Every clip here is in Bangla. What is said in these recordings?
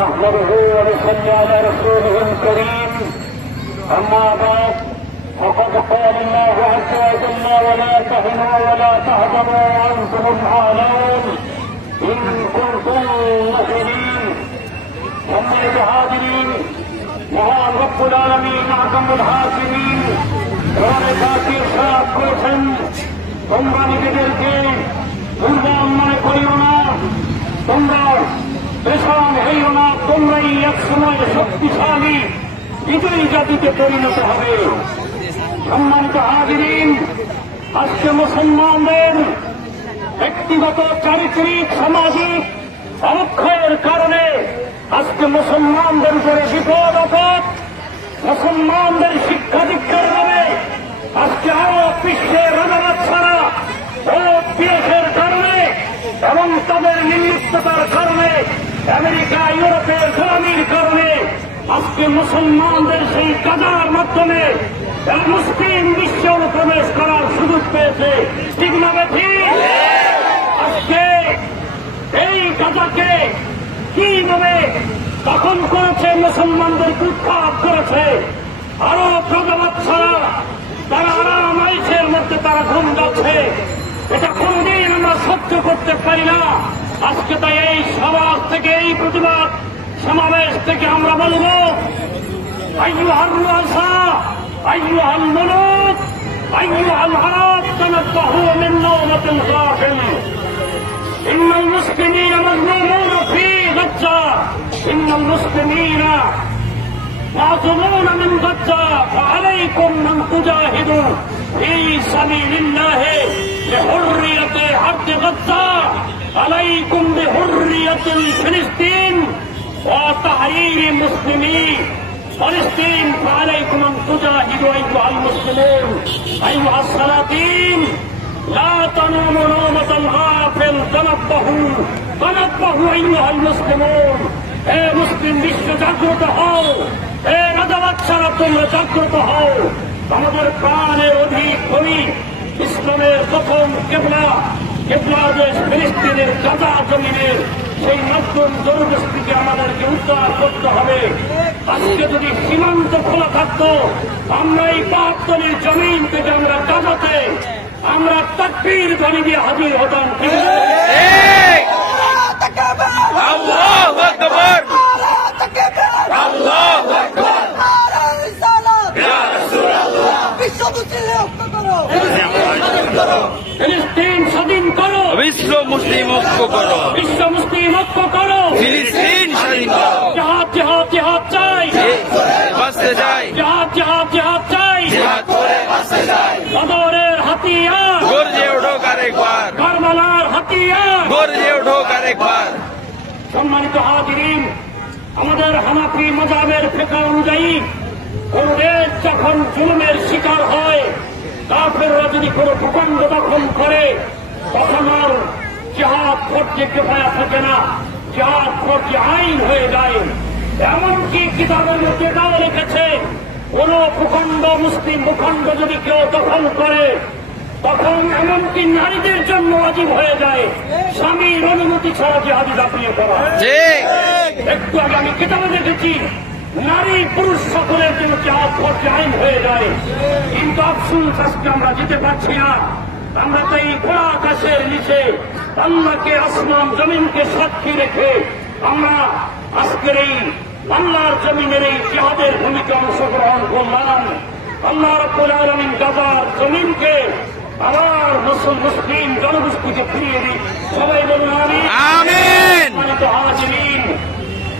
نحمده ونصلي على رسوله الكريم أما بعد فقد قال الله عز وجل ولا تهنوا ولا تهزموا وأنتم الأعلون إن كنتم مؤمنين সম্মানিত হাজিরিন মহান রব্বুল আলামিন আযমুল হাকিমিন কোরআনে পাকে ইরশাদ করেছেন তোমরা নিজেদেরকে দুর্বল মনে করিও না তোমরা পেশান হইও না তোমরাই এক সময় শক্তিশালী বিজয়ী জাতিতে পরিণত হবে। সম্মানিত হাজিরিন আজকে মুসলমানদের ব্যক্তিগত চারিত্রিক সামাজিক অবক্ষয়ের কারণে আজকে মুসলমানদের উপরে বিপদ আপদ মুসলমানদের শিক্ষা দীক্ষার নামে আজকে আরো বিশ্বের রাজাবাদ ছাড়া ও বিএসের কারণে এবং তাদের নির্লিপ্ততার কারণে আমেরিকা ইউরোপের গোলামির কারণে আজকে মুসলমানদের সেই কাজার মাধ্যমে মুসলিম বিশ্বে অনুপ্রবেশ করার সুযোগ পেয়েছে। ঠিক না ঠিক? আজকে এই কাজাকে কিভাবে দখল করেছে মুসলমানদের উৎখাত করেছে আরো প্রজাবাদ ছাড়া তারা আরাম আইসের মধ্যে তারা ঘুম যাচ্ছে। এটা কোনদিন আমরা সহ্য করতে পারি না। আজকে তাই এই সমাজ থেকে এই প্রতিবাদ সমাবেশ থেকে আমরা বলব আইয়ুহার রুআসা আইয়ুহাল মুলুক আইয়ুহাল আরাব তানাব্বাহু মিন নাওমাতিল গাফিল ইন্নাল মুসলিমিনা মাজলুমুন ফি গাজ্জা ইন্নাল মুসলিমিনা معصومون من غزة فعليكم أن تجاهدوا في سبيل الله لحرية عبد غزة عليكم بحرية فلسطين وتحرير مسلمين فلسطين فعليكم أن تجاهدوا أيها المسلمون أيها السلاطين لا تناموا نومة الغافل تنبهوا أيها المسلمون হে মুসলিম বিশ্ব জাগ্রত হও, হে রাজাবাদ ছাড়া তোমরা জাগ্রত হও। আমাদের প্রাণের অধিক ধনী ইসলামের প্রথম কেবলা দেশ ফিলিস্তিনের গাজা জমিনের সেই নতুন জনগোষ্ঠীকে আমাদেরকে উদ্ধার করতে হবে। আজকে যদি সীমান্ত খোলা থাকতো আমরা এই পাহাড়তলির জমিন থেকে আমরা গাজাতে আমরা তাকবীর ধ্বনি দিয়ে হাজির হতাম। আল্লাহু আকবার আল্লাহু আকবার ইয়া রাসূলুল্লাহ বিশ্ব ফিলিস্তিন স্বাধীন করো, বিশ্ব মুসলিম ঐক্য করো, বিশ্ব মুসলিম ঐক্য করো, ফিলিস্তিন স্বাধীন করো। জিহাদ জিহাদ জিহাদ চাই, বাঁচতে চাই, জিহাদ জিহাদ জিহাদ চাই, জিহাদ করে বাঁচতে চাই। বদরের হাতিয়ার গর্জে ওঠো আরেকবার, কারবালার হাতিয়ার গর্জে ওঠো আরেকবার। সম্মানিত হাজিরিন আমাদের হানাফি মাযহাবের ফিকহ অনুযায়ী কোন দেশ যখন জুলুমের শিকার হয় কাফেররা যদি কোনো ভূখণ্ড দখল করে তখন আর জিহাদ ফরজে কিফায়া থাকে না, জিহাদ ফরজে আইন হয়ে যায়। এমনকি কিতাবের মধ্যে এটাও লিখেছে কোন ভূখণ্ড মুসলিম ভূখণ্ড যদি কেউ দখল করে তখন এমনকি নারীদের জন্য ওয়াজিব হয়ে যায় স্বামীর অনুমতি ছাড়া জিহাদে ঝাঁপিয়ে পড়া। একটু আগে আমি কিতাবে দেখেছি নারী পুরুষ সকলের জন্য জিহাদ ফরজে আইন হয়ে যায়। কিন্তু আফসোস আজকে আমরা যেতে পারছি না। আমরা তো এই খোলা আকাশের নিচে আল্লাহকে আসমান জমিনকে সাক্ষী রেখে আমরা আজকের এই আল্লাহর জমিনের এই জিহাদের ভূমিকা অংশগ্রহণ করলাম। আল্লাহ রাব্বুল আলামিন গাজার জমিনকে আবার মুসলিম জনগোষ্ঠীকে ফিরিয়ে দিই। সবাই বলুন আমিন। আমিন। হাজিরিন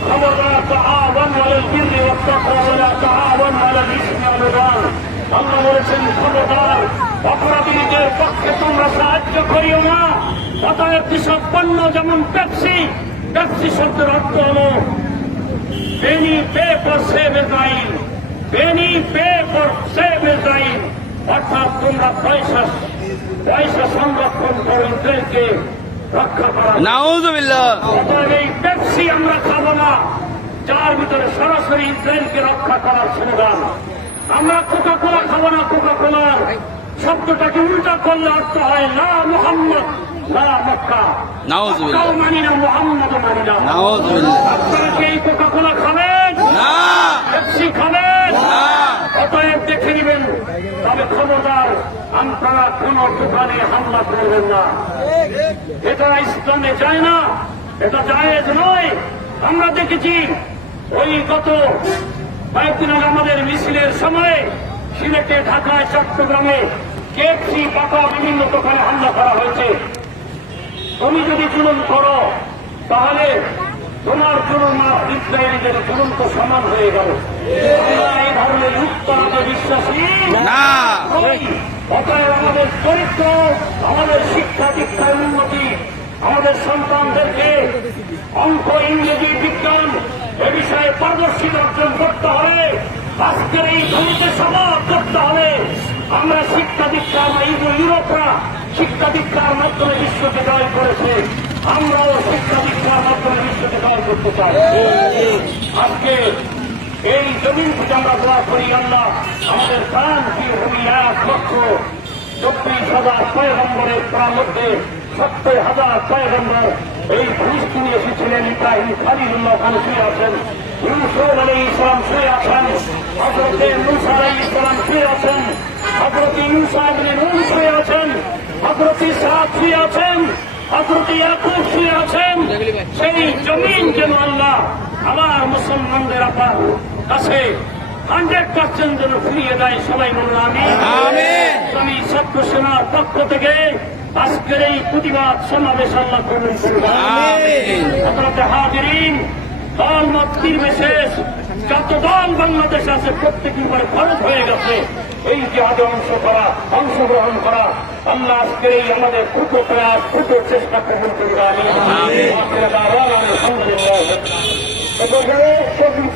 খবরদার তাআওয়ানু আলাল বিররি ওয়াত তাকওয়া ওয়া লা তাআওয়ানু আলাল ইসমি ওয়াল উদওয়ান। আল্লাহ বলেছেন খবরদার অপরাধীদের পক্ষে তোমরা সাহায্য করিও না। অতএব যেসব পণ্য যেমন পেপসি শব্দের অর্থ হল Penney pay for save Israil, Penney pay for save Israil, অর্থাৎ তোমরা পয়সা সংরক্ষণ করো ইসরায়েলকে রক্ষা করা। নাউযুবিল্লাহ। অতএব এই পেপসি আমরা খাবো না যার ভিতরে সরাসরি ইসরায়েলকে রক্ষা করার স্লোগান। আমরা কোকা কোলা খাবো না, কোকা কোলার শব্দটাকে উল্টা করলে অর্থ হয় লা মুহাম্মদ লা মক্কা। নাউযুবিল্লাহ। মক্কাও মানি না, মুহাম্মদও মানি না। নাউযুবিল্লাহ। আপনারা কি এই কোন দোকানে হামলা করবেন না। এটা ইসলামে যায় না, এটা জায়েজ নয়। আমরা দেখেছি ওই গত কয়েকদিন আগে আমাদের মিছিলের সময় সিলেটে, ঢাকায়, চট্টগ্রামে কেএফসি, পাতা বিভিন্ন দোকানে হামলা করা হয়েছে। তুমি যদি জুলুম করো তাহলে তোমার জুলুম আর ইসরায়েলিদের জুলুম তো সমান হয়ে গেল। আমরা এই ধরনের উত্তরাকে বিশ্বাসী না। অতএব আমাদের চরিত্র, আমাদের শিক্ষা দীক্ষার উন্নতি, আমাদের সন্তানদেরকে অঙ্ক, ইংরেজি, বিজ্ঞান এ বিষয়ে পারদর্শিতা অর্জন করতে হবে। আজকের এই ধনীকে সমাজ করতে হবে। আমরা শিক্ষা দীক্ষা, ইউরোপরা শিক্ষা দীক্ষার মাধ্যমে বিশ্বকে জয় করেছে, আমরাও শিক্ষা দীক্ষার মাধ্যমে বিশ্বকে জয় করতে চাই। আজকে এই জমিন থেকে আমরা দোয়া করি, আল্লাহ আমাদের প্রাণ কি ভূমি 1,40,000 পয়গম্বরের প্রাণ মধ্যে 70,000 পয়গম্বর এই ফিলিস্তিনে এসেছিলেন। ইব্রাহিম খলিলুল্লাহ খান শুয়ে আছেন, ইউসুফ আলাইহিস ইসলাম শুয়ে আছেন, হযরতে মূসা আলাইহিস ইসলাম শুয়ে আছেন, হযরতে ঈসা ইবনে নূন শুয়ে আছেন, হযরতে ইসহাক শুয়ে আছেন, হযরতে ইয়াকুব শুয়ে আছেন। সেই জমিন যেন আল্লাহ আমার মুসলমানদের আপনার কাছে 100% যেন ফিরিয়ে দেয়। সবাই বলুন আমিন। আমি ছাত্র সেনার পক্ষ থেকে আজকের এই প্রতিবাদ সমাবেশ আল্লাহ কবুল করুন। হযরতে হাজিরিন, দল মত নির্বিশেষ যত দল বাংলাদেশে আছে প্রত্যেকের উপরে ফরজ হয়ে গেছে এই জিহাদে অংশগ্রহণ করা। আল্লাহ আজকের এই আমাদের ছোট প্রয়াস, ছোট চেষ্টা কবুল করুন। আমিন।